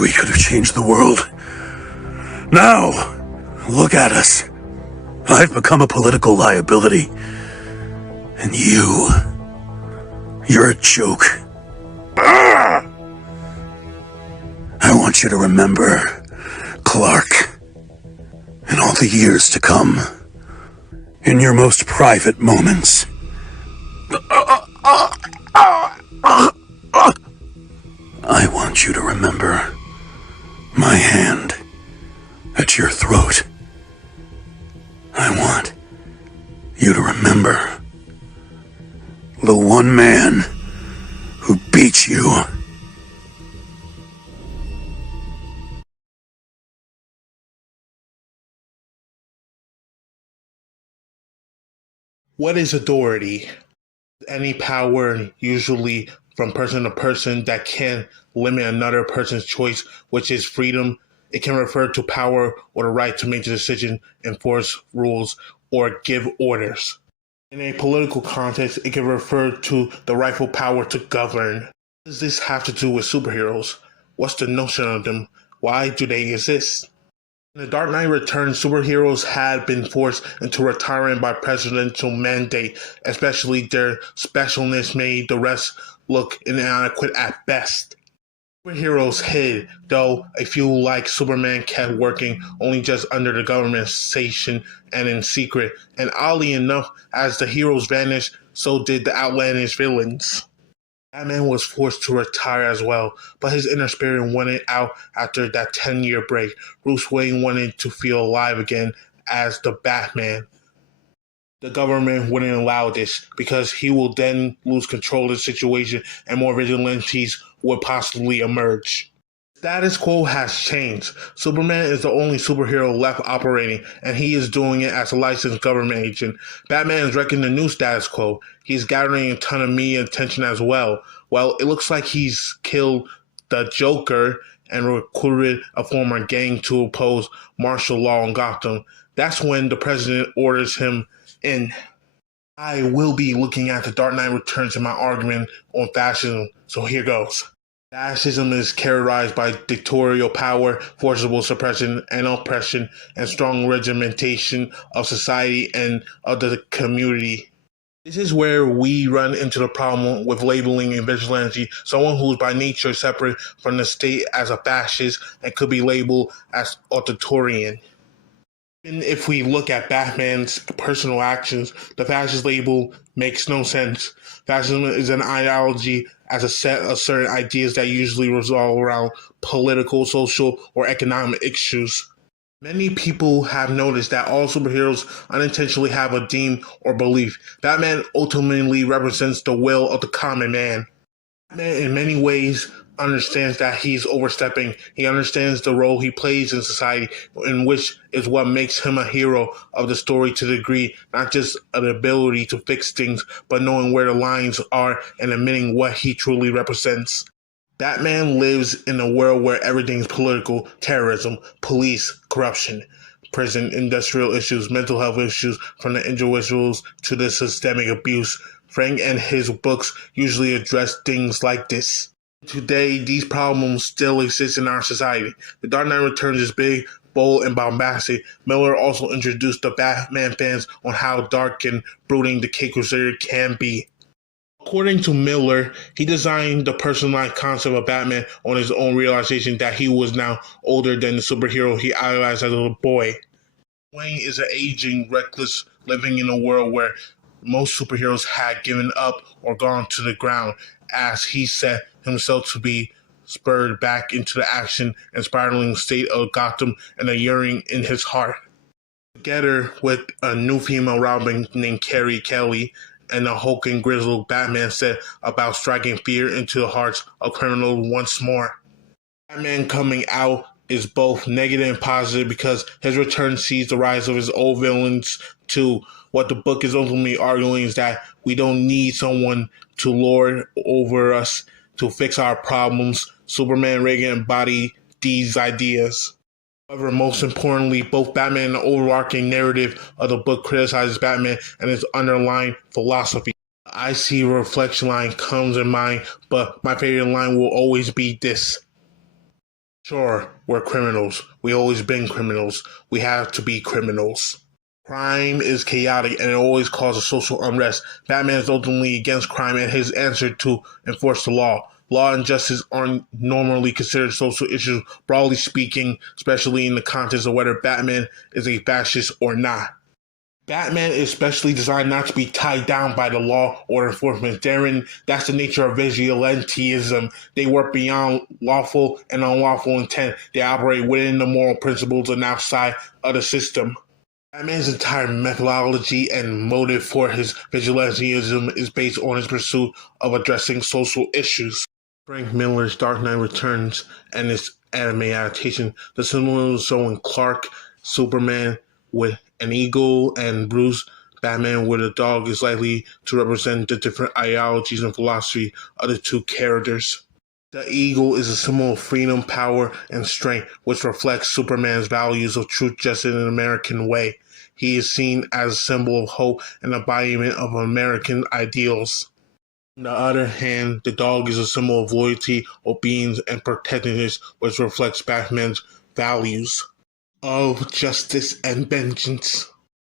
We could have changed the world. Now, look at us. I've become a political liability. And you're a joke. I want you to remember Clark in all the years to come. In your most private moments. I want you to remember my hand at your throat. I want you to remember the one man who beat you. What is authority? Any power, usually from person to person, that can limit another person's choice, which is freedom. It can refer to power or the right to make the decision, enforce rules, or give orders. In a political context, it can refer to the rightful power to govern. What does this have to do with superheroes? What's the notion of them? Why do they exist? In The Dark Knight Returns, superheroes had been forced into retirement by presidential mandate, especially their specialness made the rest look inadequate at best. Superheroes hid, though a few like Superman kept working only just under the government sanction and in secret, and oddly enough, as the heroes vanished, so did the outlandish villains. Batman was forced to retire as well, but his inner spirit wanted out after that 10-year break. Bruce Wayne wanted to feel alive again as the Batman. The government wouldn't allow this because he will then lose control of the situation and more vigilantes would possibly emerge. Status quo has changed. Superman is the only superhero left operating, and he is doing it as a licensed government agent. Batman is wrecking the new status quo. He's gathering a ton of media attention as well. Well, it looks like he's killed the Joker and recruited a former gang to oppose martial law in Gotham. That's when the president orders him in. I will be looking at The Dark Knight Returns in my argument on fascism, so here goes. Fascism is characterized by dictatorial power, forcible suppression and oppression, and strong regimentation of society and of the community. This is where we run into the problem with labeling a vigilante, someone who is by nature separate from the state, as a fascist and could be labeled as authoritarian. Even if we look at Batman's personal actions, the fascist label makes no sense. Fascism is an ideology as a set of certain ideas that usually revolve around political, social, or economic issues. Many people have noticed that all superheroes unintentionally have a theme or belief. Batman ultimately represents the will of the common man. Batman, in many ways, understands that he's overstepping. He understands the role he plays in society, in which is what makes him a hero of the story to the degree, not just an ability to fix things, but knowing where the lines are and admitting what he truly represents. Batman lives in a world where everything's political: terrorism, police, corruption, prison, industrial issues, mental health issues, from the individuals to the systemic abuse. Frank and his books usually address things like this. Today, these problems still exist in our society. The Dark Knight Returns is big, bold, and bombastic. Miller also introduced the Batman fans on how dark and brooding the Cape Crusader can be. According to Miller, he designed the personalized concept of Batman on his own realization that he was now older than the superhero he idolized as a boy. Wayne is an aging, reckless, living in a world where most superheroes had given up or gone to the ground, as he set himself to be spurred back into the action and spiraling state of Gotham and a yearning in his heart. Together with a new female Robin named Carrie Kelly and a hulking grizzled Batman set about striking fear into the hearts of criminals once more. Batman coming out is both negative and positive because his return sees the rise of his old villains too. What the book is ultimately arguing is that we don't need someone to lord over us to fix our problems. Superman and Reagan embody these ideas. However, most importantly, both Batman and the overarching narrative of the book criticizes Batman and its underlying philosophy. I see a reflection line comes in mind, but my favorite line will always be this: Sure, we're criminals. We always been criminals. We have to be criminals. Crime is chaotic and it always causes social unrest. Batman is ultimately against crime and his answer to enforce the law. Law and justice aren't normally considered social issues, broadly speaking, especially in the context of whether Batman is a fascist or not. Batman is specially designed not to be tied down by the law or enforcement. Therein, that's the nature of vigilantism. They work beyond lawful and unlawful intent. They operate within the moral principles and outside of the system. Batman's entire methodology and motive for his vigilantism is based on his pursuit of addressing social issues. Frank Miller's Dark Knight Returns and its anime adaptation, the similar showing Clark, Superman with an eagle, and Bruce, Batman with a dog, is likely to represent the different ideologies and philosophy of the two characters. The eagle is a symbol of freedom, power, and strength, which reflects Superman's values of truth, justice, and an American way. He is seen as a symbol of hope and embodiment of American ideals. On the other hand, the dog is a symbol of loyalty, obedience, and protectiveness, which reflects Batman's values of justice and vengeance.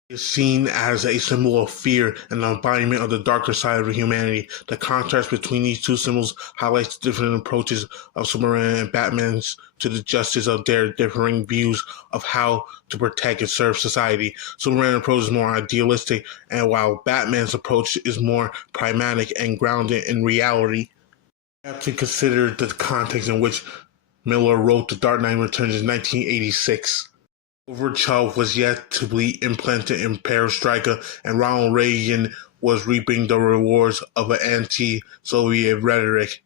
Is seen as a symbol of fear and an embodiment of the darker side of humanity. The contrast between these two symbols highlights the different approaches of Superman and Batman's to the justice of their differing views of how to protect and serve society. Superman's approach is more idealistic, and while Batman's approach is more pragmatic and grounded in reality. You have to consider the context in which Miller wrote The Dark Knight Returns in 1986. Gorbachev was yet to be implanted in perestroika, and Ronald Reagan was reaping the rewards of an anti-Soviet rhetoric.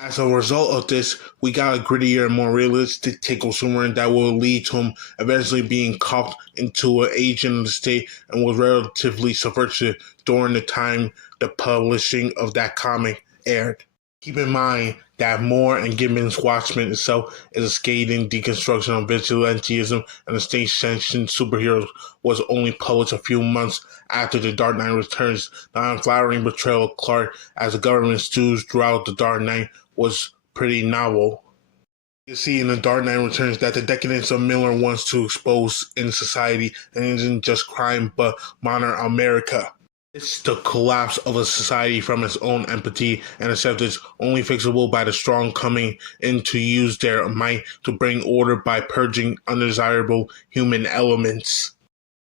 As a result of this, we got a grittier and more realistic take on Superman that will lead to him eventually being caught into an agent of the state and was relatively subversive during the time the publishing of that comic aired. Keep in mind that Moore and Gibbons' Watchmen itself is a scathing deconstruction of vigilantism, and the state-sanctioned superheroes was only published a few months after The Dark Knight Returns. The unflattering portrayal of Clark as a government stooge throughout The Dark Knight was pretty novel. You see in The Dark Knight Returns that the decadence of Miller wants to expose in society and isn't just crime but modern America. It's the collapse of a society from its own empathy and acceptance, only fixable by the strong coming in to use their might to bring order by purging undesirable human elements.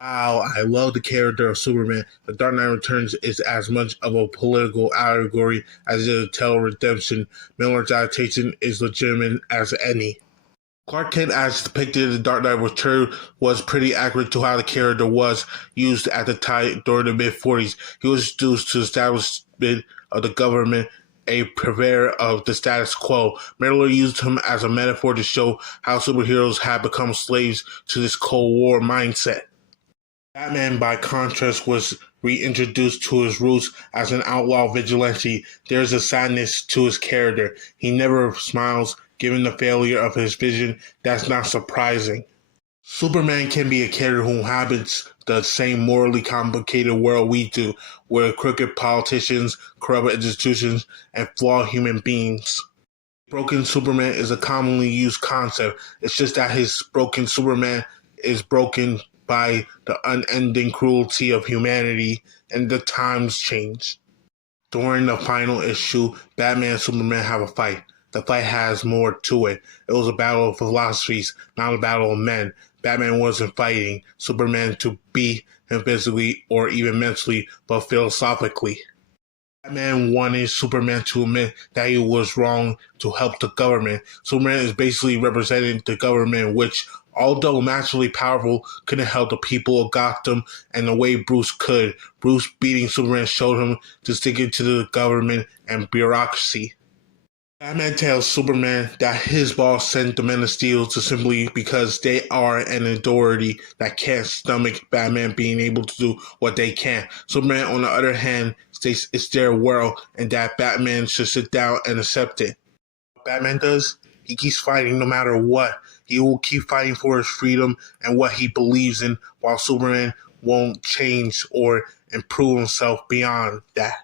Wow, I love the character of Superman. The Dark Knight Returns is as much of a political allegory as it is a tale of redemption. Miller's adaptation is legitimate as any. Clark Kent, as depicted in The Dark Knight Returns, was pretty accurate to how the character was used at the time during the mid-40s. He was introduced to the establishment of the government, a purveyor of the status quo. Miller used him as a metaphor to show how superheroes had become slaves to this Cold War mindset. Batman, by contrast, was reintroduced to his roots as an outlaw vigilante. There's a sadness to his character. He never smiles. Given the failure of his vision, that's not surprising. Superman can be a character who inhabits the same morally complicated world we do, where crooked politicians, corrupt institutions, and flawed human beings. Broken Superman is a commonly used concept. It's just that his broken Superman is broken by the unending cruelty of humanity, and the times change. During the final issue, Batman and Superman have a fight. The fight has more to it. It was a battle of philosophies, not a battle of men. Batman wasn't fighting Superman to beat him physically or even mentally, but philosophically. Batman wanted Superman to admit that he was wrong to help the government. Superman is basically representing the government, which, although naturally powerful, couldn't help the people of Gotham and the way Bruce could. Bruce beating Superman showed him to stick it to the government and bureaucracy. Batman tells Superman that his boss sent the Men of Steel to simply because they are an authority that can't stomach Batman being able to do what they can. Superman, on the other hand, states it's their world and that Batman should sit down and accept it. What Batman does, he keeps fighting no matter what. He will keep fighting for his freedom and what he believes in, while Superman won't change or improve himself beyond that.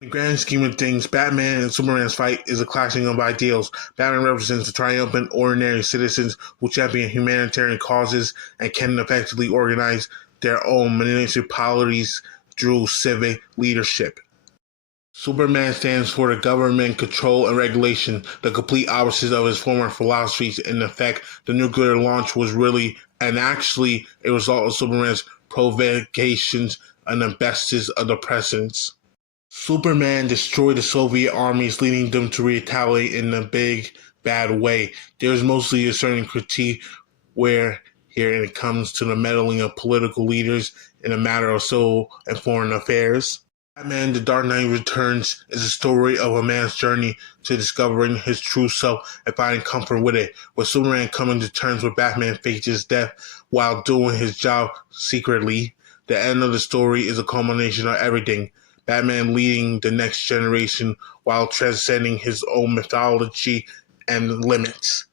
In the grand scheme of things, Batman and Superman's fight is a clashing of ideals. Batman represents the triumphant, ordinary citizens who champion humanitarian causes and can effectively organize their own municipalities through civic leadership. Superman stands for the government, control, and regulation, the complete opposite of his former philosophies. In effect, the nuclear launch was really and actually a result of Superman's provocations and the bestest of the presidents. Superman destroyed the Soviet armies, leading them to retaliate in a big, bad way. There is mostly a certain critique where here it comes to the meddling of political leaders in a matter of civil and foreign affairs. Batman The Dark Knight Returns is a story of a man's journey to discovering his true self and finding comfort with it, with Superman coming to terms with Batman faces death while doing his job secretly. The end of the story is a culmination of everything. Batman leading the next generation while transcending his own mythology and limits.